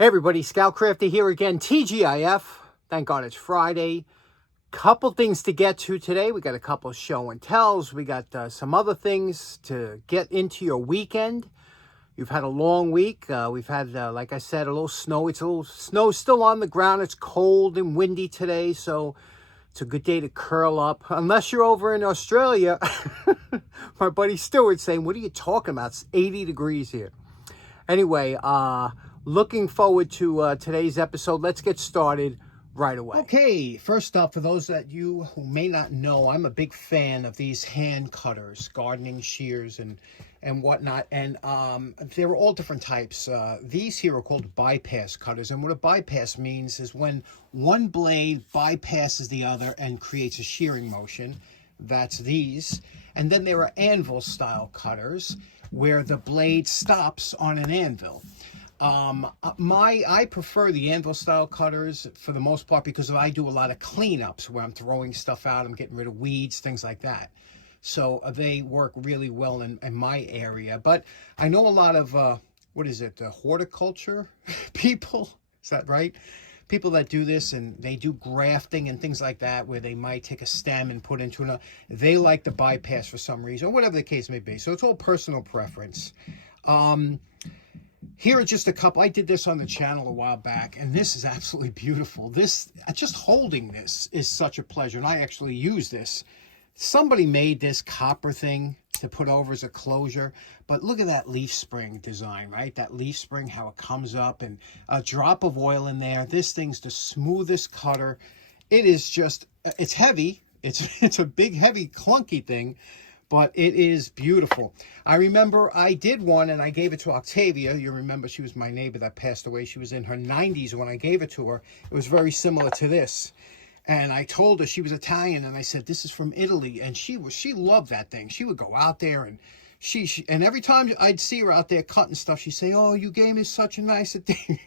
Hey everybody, Scout Crafty here again, TGIF. Thank God it's Friday. Couple things to get to today. We got a couple show and tells. We got some other things to get into your weekend. You've had a long week. We've had, like I said, a little snow. It's a little snow still on the ground. It's cold and windy today, so it's a good day to curl up. Unless you're over in Australia. My buddy Stuart saying, what are you talking about? It's 80 degrees here. Anyway, looking forward to today's episode. Let's get started right away. Okay, first up, for those that you who may not know, I'm a big fan of these hand cutters, gardening shears and whatnot. And there are all different types. These here are called bypass cutters. And what a bypass means is when one blade bypasses the other and creates a shearing motion. That's these. And then there are anvil style cutters where the blade stops on an anvil. I prefer the anvil style cutters for the most part because I do a lot of cleanups where I'm throwing stuff out, I'm getting rid of weeds, things like that. So they work really well in my area. But I know a lot of, horticulture people, is that right? People that do this and they do grafting and things like that where they might take a stem and put into another. They like the bypass for some reason, or whatever the case may be. So it's all personal preference. Here are just a couple. I did this on the channel a while back, and this is absolutely beautiful. This, just holding this is such a pleasure, and I actually use this. Somebody made this copper thing to put over as a closure, but look at that leaf spring design, right? That leaf spring, how it comes up, and a drop of oil in there. This thing's the smoothest cutter. It is just, it's heavy. It's a big, heavy, clunky thing, but it is beautiful. I remember I did one and I gave it to Octavia. You remember she was my neighbor that passed away. She was in her 90s when I gave it to her. It was very similar to this. And I told her she was Italian, and I said, this is from Italy. And she loved that thing. She would go out there, and and every time I'd see her out there cutting stuff, she'd say, oh, you gave me such a nice thing.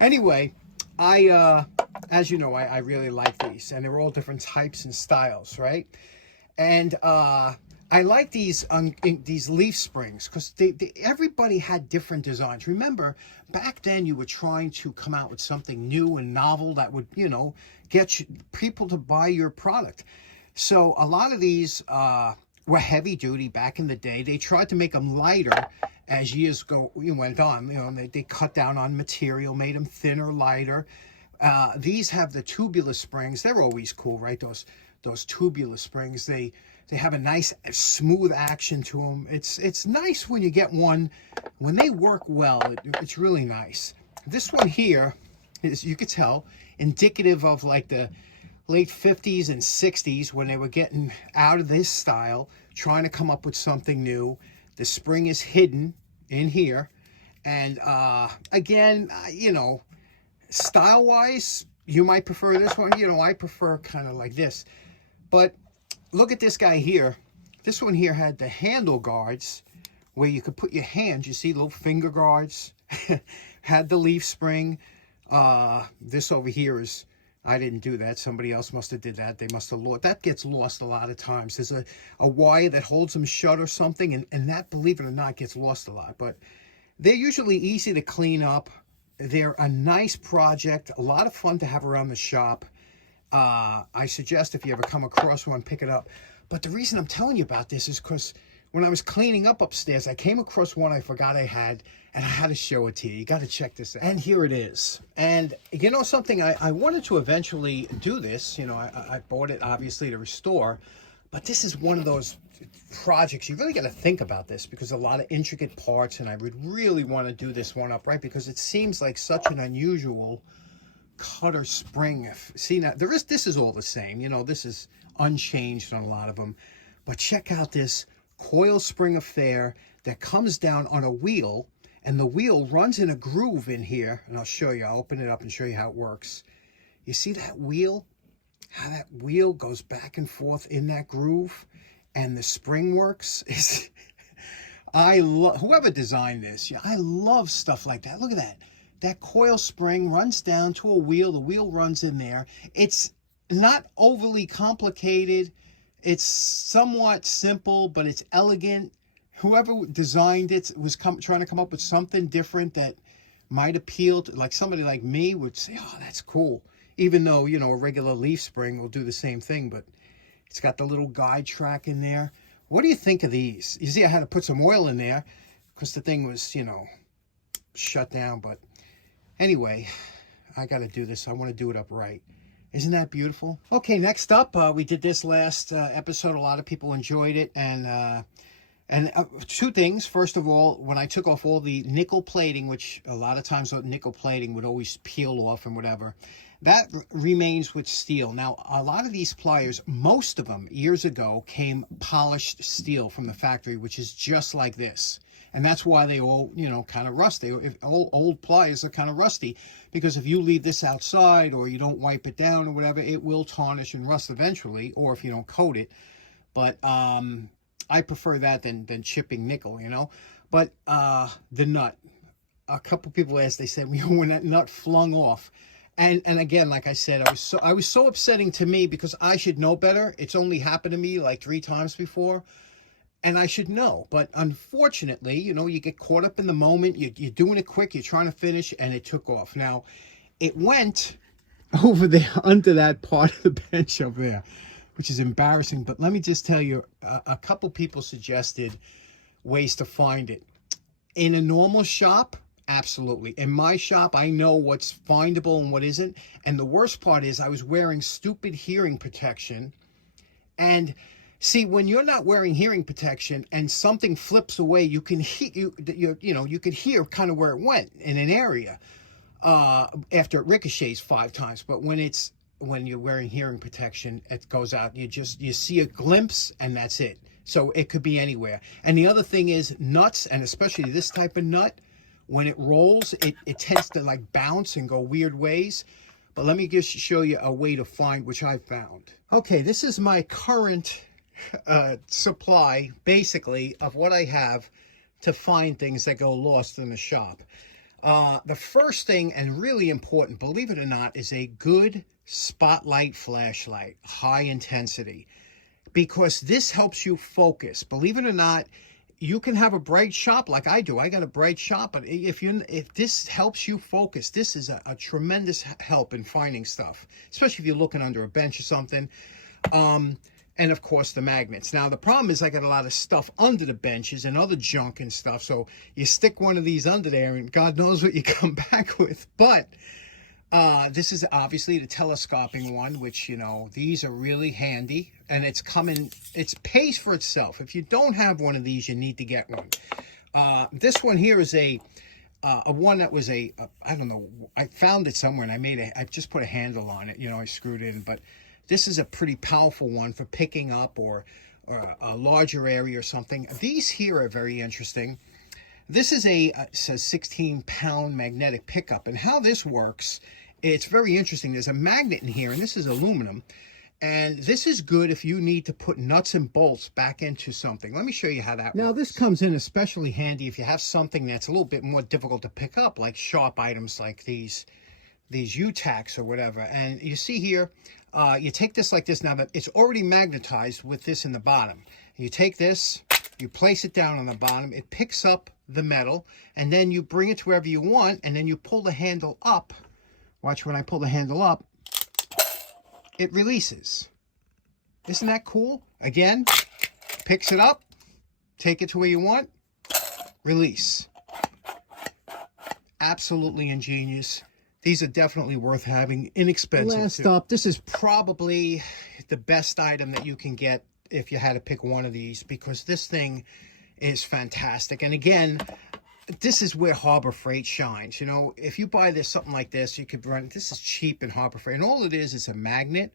Anyway, as you know, I really like these, and they're all different types and styles, right? And I like these leaf springs because everybody had different designs. Remember, back then you were trying to come out with something new and novel that would, get people to buy your product. So a lot of these were heavy duty back in the day. They tried to make them lighter as years went on. They cut down on material, made them thinner, lighter. These have the tubular springs. They're always cool, right? Those tubular springs. They have a nice smooth action to them. It's nice when you get one, when they work well, it's really nice. This one here is, you could tell, indicative of like the late 50s and 60s when they were getting out of this style, trying to come up with something new. The spring is hidden in here. And again, style-wise, you might prefer this one. I prefer kind of like this. But look at this guy here. This one here had the handle guards where you could put your hands. You see little finger guards. Had the leaf spring. This over here is, I didn't do that. Somebody else must have did that. They must have lost. That gets lost a lot of times. There's a wire that holds them shut or something. And that, believe it or not, gets lost a lot. But they're usually easy to clean up. They're a nice project. A lot of fun to have around the shop. I suggest if you ever come across one, pick it up. But the reason I'm telling you about this is because when I was cleaning up upstairs, I came across one I forgot I had, and I had to show it to you. You got to check this out. And here it is. And you know something, I wanted to eventually do this. I bought it obviously to restore, but this is one of those projects you really got to think about this because a lot of intricate parts, and I would really want to do this one up right because it seems like such an unusual cutter spring. See, now this is all the same. This is unchanged on a lot of them, but check out this coil spring affair that comes down on a wheel, and the wheel runs in a groove in here, and I'll show you. I'll open it up and show you how it works. You see that wheel? How that wheel goes back and forth in that groove, and the spring works. Whoever designed this, I love stuff like that. Look at that. That coil spring runs down to a wheel. The wheel runs in there. It's not overly complicated. It's somewhat simple, but it's elegant. Whoever designed it was trying to come up with something different that might appeal to, like somebody like me would say, oh, that's cool. Even though, you know, a regular leaf spring will do the same thing, but it's got the little guide track in there. What do you think of these? You see, I had to put some oil in there because the thing was, you know, shut down. But anyway, I got to do this. I want to do it up right. Isn't that beautiful? Okay, next up, we did this last episode. A lot of people enjoyed it. And two things. First of all, when I took off all the nickel plating, which a lot of times nickel plating would always peel off and whatever, that remains with steel. Now, a lot of these pliers, most of them years ago, came polished steel from the factory, which is just like this. And that's why they all, you know, kind of rusty. Old pliers are kind of rusty because if you leave this outside or you don't wipe it down or whatever, it will tarnish and rust eventually, or if you don't coat it. But I prefer that than chipping nickel, you know. But the nut, a couple people asked, they said, you know, when that nut flung off. And again, like I said, I was so upsetting to me because I should know better. It's only happened to me like 3 times before, and I should know. But unfortunately, you know, you get caught up in the moment. You're doing it quick. You're trying to finish, and it took off. Now, it went over there under that part of the bench over there, which is embarrassing. But let me just tell you, a couple people suggested ways to find it. In a normal shop, absolutely. In my shop, I know what's findable and what isn't. And the worst part is I was wearing stupid hearing protection. And see, when you're not wearing hearing protection and something flips away, you can hear, you could hear kind of where it went in an area after it ricochets 5 times. But when you're wearing hearing protection, it goes out. You see a glimpse and that's it. So it could be anywhere. And the other thing is nuts, and especially this type of nut, when it rolls, it tends to like bounce and go weird ways. But let me just show you a way to find, which I found. Okay, this is my current supply, basically, of what I have to find things that go lost in the shop. The first thing, and really important, believe it or not, is a good spotlight flashlight, high intensity, because this helps you focus. Believe it or not, you can have a bright shop like I do. I got a bright shop, but if this helps you focus, this is a tremendous help in finding stuff, especially if you're looking under a bench or something. And of course the magnets. Now the problem is I got a lot of stuff under the benches and other junk and stuff. So you stick one of these under there and God knows what you come back with. But this is obviously the telescoping one, which, you know, these are really handy, and it pays for itself. If you don't have one of these, you need to get one. This one here is a one that was I don't know, I found it somewhere and I just put a handle on it, you know, I screwed it in, but this is a pretty powerful one for picking up or a larger area or something. These here are very interesting. This is it says 16-pound magnetic pickup, and how this works, it's very interesting. There's a magnet in here, and this is aluminum, and this is good if you need to put nuts and bolts back into something. Let me show you how that works. Now, this comes in especially handy if you have something that's a little bit more difficult to pick up, like sharp items like these Tacks or whatever. And you see here, you take this like this. Now that it's already magnetized with this in the bottom, you take this, you place it down on the bottom, it picks up the metal, and then you bring it to wherever you want, and then you pull the handle up. Watch, when I pull the handle up, it releases. Isn't that cool? Again, picks it up, take it to where you want, release. Absolutely ingenious. These are definitely worth having, inexpensive. Last up, this is probably the best item that you can get if you had to pick one of these, because this thing is fantastic. And again, this is where Harbor Freight shines. You know, if you buy this, something like this, you could run, this is cheap in Harbor Freight. And all it is a magnet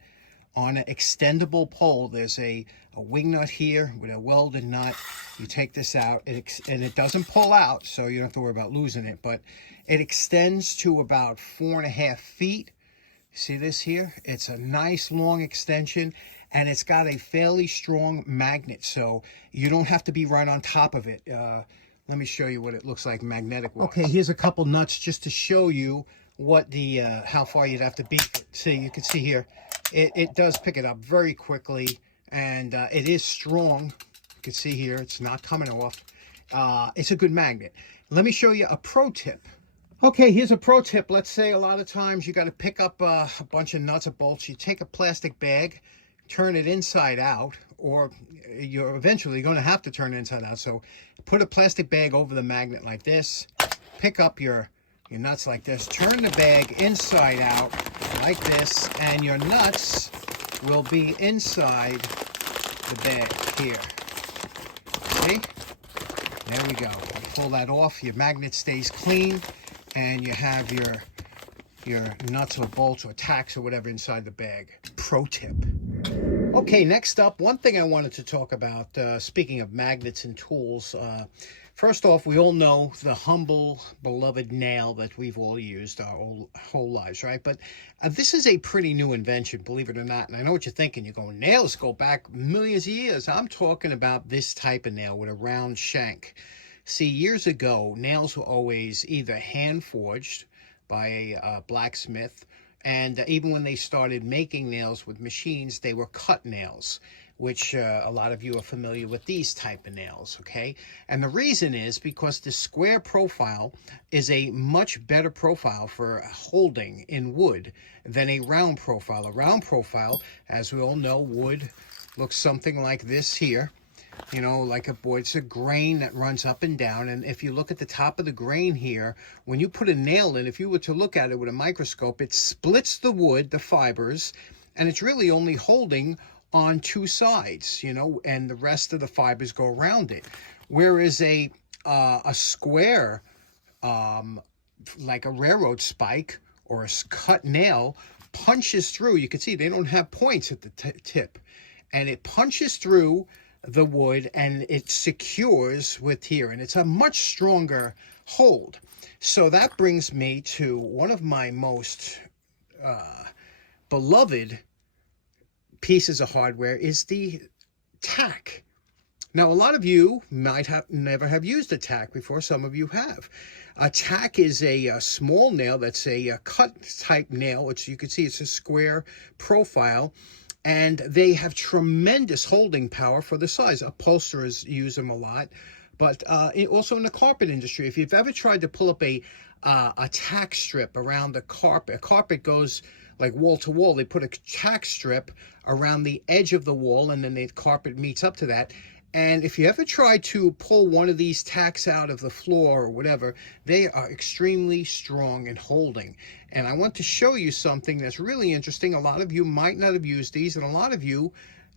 on an extendable pole. There's a wing nut here with a welded nut. You take this out, and it doesn't pull out, so you don't have to worry about losing it. But it extends to about 4.5 feet. See this here? It's a nice long extension, and it's got a fairly strong magnet, so you don't have to be right on top of it. Let me show you what it looks like magnetic-wise. Okay, here's a couple nuts just to show you what the how far you'd have to be. See, you can see here, it does pick it up very quickly, and it is strong. You can see here, it's not coming off. It's a good magnet. Let me show you a pro tip. Okay, here's a pro tip. Let's say a lot of times you got to pick up a bunch of nuts or bolts. You take a plastic bag, turn it inside out, or you're eventually going to have to turn it inside out. So put a plastic bag over the magnet like this, pick up your nuts like this, turn the bag inside out like this, and your nuts will be inside the bag here. See? There we go. Pull that off. Your magnet stays clean, and you have your nuts or bolts or tacks or whatever inside the bag. Pro tip. Okay, next up, one thing I wanted to talk about, speaking of magnets and tools. First off, we all know the humble, beloved nail that we've all used our whole lives, right? But this is a pretty new invention, believe it or not. And I know what you're thinking. You're going, nails go back millions of years. I'm talking about this type of nail with a round shank. See, years ago, nails were always either hand-forged by a blacksmith, and even when they started making nails with machines, they were cut nails, which a lot of you are familiar with these type of nails, okay? And the reason is because the square profile is a much better profile for holding in wood than a round profile. A round profile, as we all know, wood looks something like this here. You know, like it's a grain that runs up and down. And if you look at the top of the grain here, when you put a nail in, if you were to look at it with a microscope, it splits the wood, the fibers, and it's really only holding on two sides, you know, and the rest of the fibers go around it. Whereas a square, like a railroad spike or a cut nail, punches through. You can see they don't have points at the tip, and it punches through the wood and it secures with here, and it's a much stronger hold. So that brings me to one of my most beloved pieces of hardware is the Tack. Now, a lot of you might never have used a Tack before. Some of you have. A Tack is a small nail that's a cut type nail, which you can see it's a square profile. And they have tremendous holding power for the size. Upholsterers use them a lot, but also in the carpet industry. If you've ever tried to pull up a tack strip around the carpet, a carpet goes like wall to wall. They put a tack strip around the edge of the wall, and then the carpet meets up to that. And if you ever try to pull one of these tacks out of the floor or whatever, they are extremely strong in holding. And I want to show you something that's really interesting. A lot of you might not have used these, and a lot of you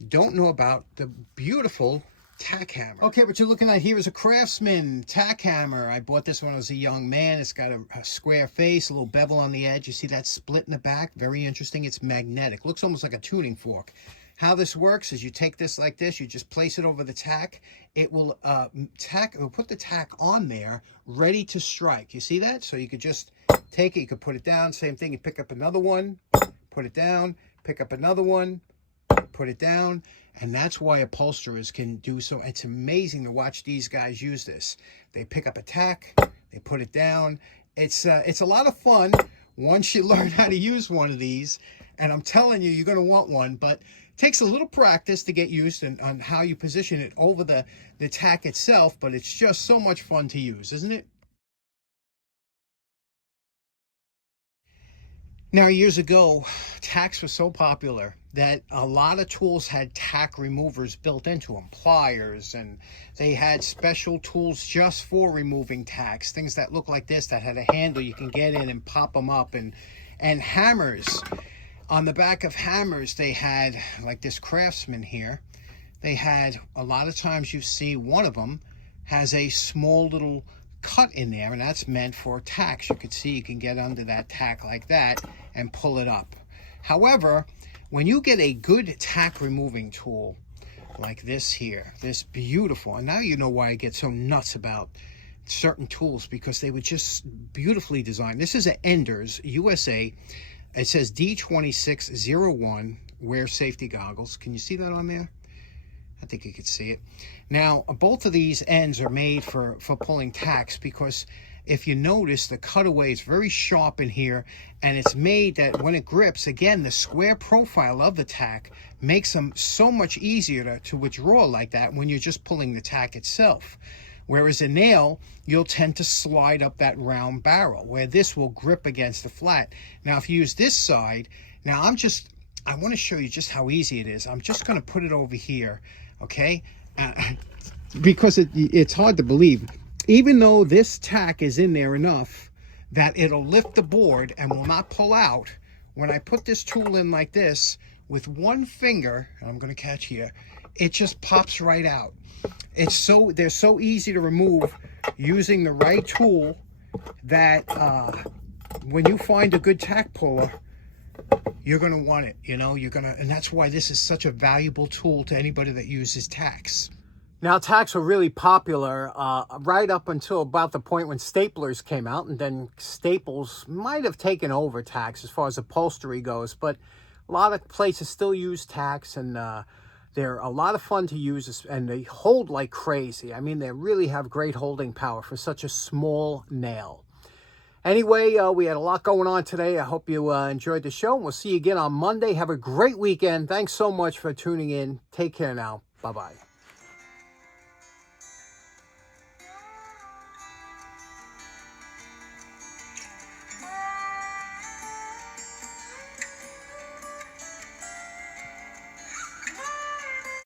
don't know about the beautiful tack hammer. Okay, what you're looking at here is a Craftsman tack hammer. I bought this when I was a young man. It's got a square face, a little bevel on the edge. You see that split in the back? Very interesting. It's magnetic. Looks almost like a tuning fork. How this works is you take this like this, you just place it over the tack. It will put the tack on there, ready to strike. You see that? So you could just take it, you could put it down. Same thing, you pick up another one, put it down, pick up another one, put it down. And that's why upholsterers can do so. It's amazing to watch these guys use this. They pick up a tack, they put it down. It's a lot of fun once you learn how to use one of these. And I'm telling you, you're going to want one, but takes a little practice to get used on how you position it over the tack itself, but it's just so much fun to use, isn't it? Now, years ago, tacks were so popular that a lot of tools had tack removers built into them, pliers, and they had special tools just for removing tacks, things that look like this, that had a handle you can get in and pop them up, and hammers. On the back of hammers, they had, like this Craftsman here, they had, a lot of times you see one of them has a small little cut in there, and that's meant for tacks. You can see you can get under that tack like that and pull it up. However, when you get a good tack removing tool like this here, this beautiful, and now you know why I get so nuts about certain tools, because they were just beautifully designed. This is an Enders USA. It says D2601, wear safety goggles. Can you see that on there? I think you could see it. Now, both of these ends are made for pulling tacks, because if you notice, the cutaway is very sharp in here, and it's made that when it grips, again, the square profile of the tack makes them so much easier to withdraw like that when you're just pulling the tack itself. Whereas a nail, you'll tend to slide up that round barrel, where this will grip against the flat. Now, if you use this side, now I want to show you just how easy it is. I'm just going to put it over here, okay? Because it's hard to believe. Even though this tack is in there enough that it'll lift the board and will not pull out, when I put this tool in like this, with one finger, and I'm going to catch here, it just pops right out. They're so easy to remove using the right tool that when you find a good tack puller, you're going to want it, you know, and that's why this is such a valuable tool to anybody that uses tacks. Now, tacks were really popular right up until about the point when staplers came out, and then staples might have taken over tacks as far as upholstery goes, but a lot of places still use tacks, and they're a lot of fun to use, and they hold like crazy. I mean, they really have great holding power for such a small nail. Anyway, we had a lot going on today. I hope you enjoyed the show, and we'll see you again on Monday. Have a great weekend. Thanks so much for tuning in. Take care now. Bye-bye.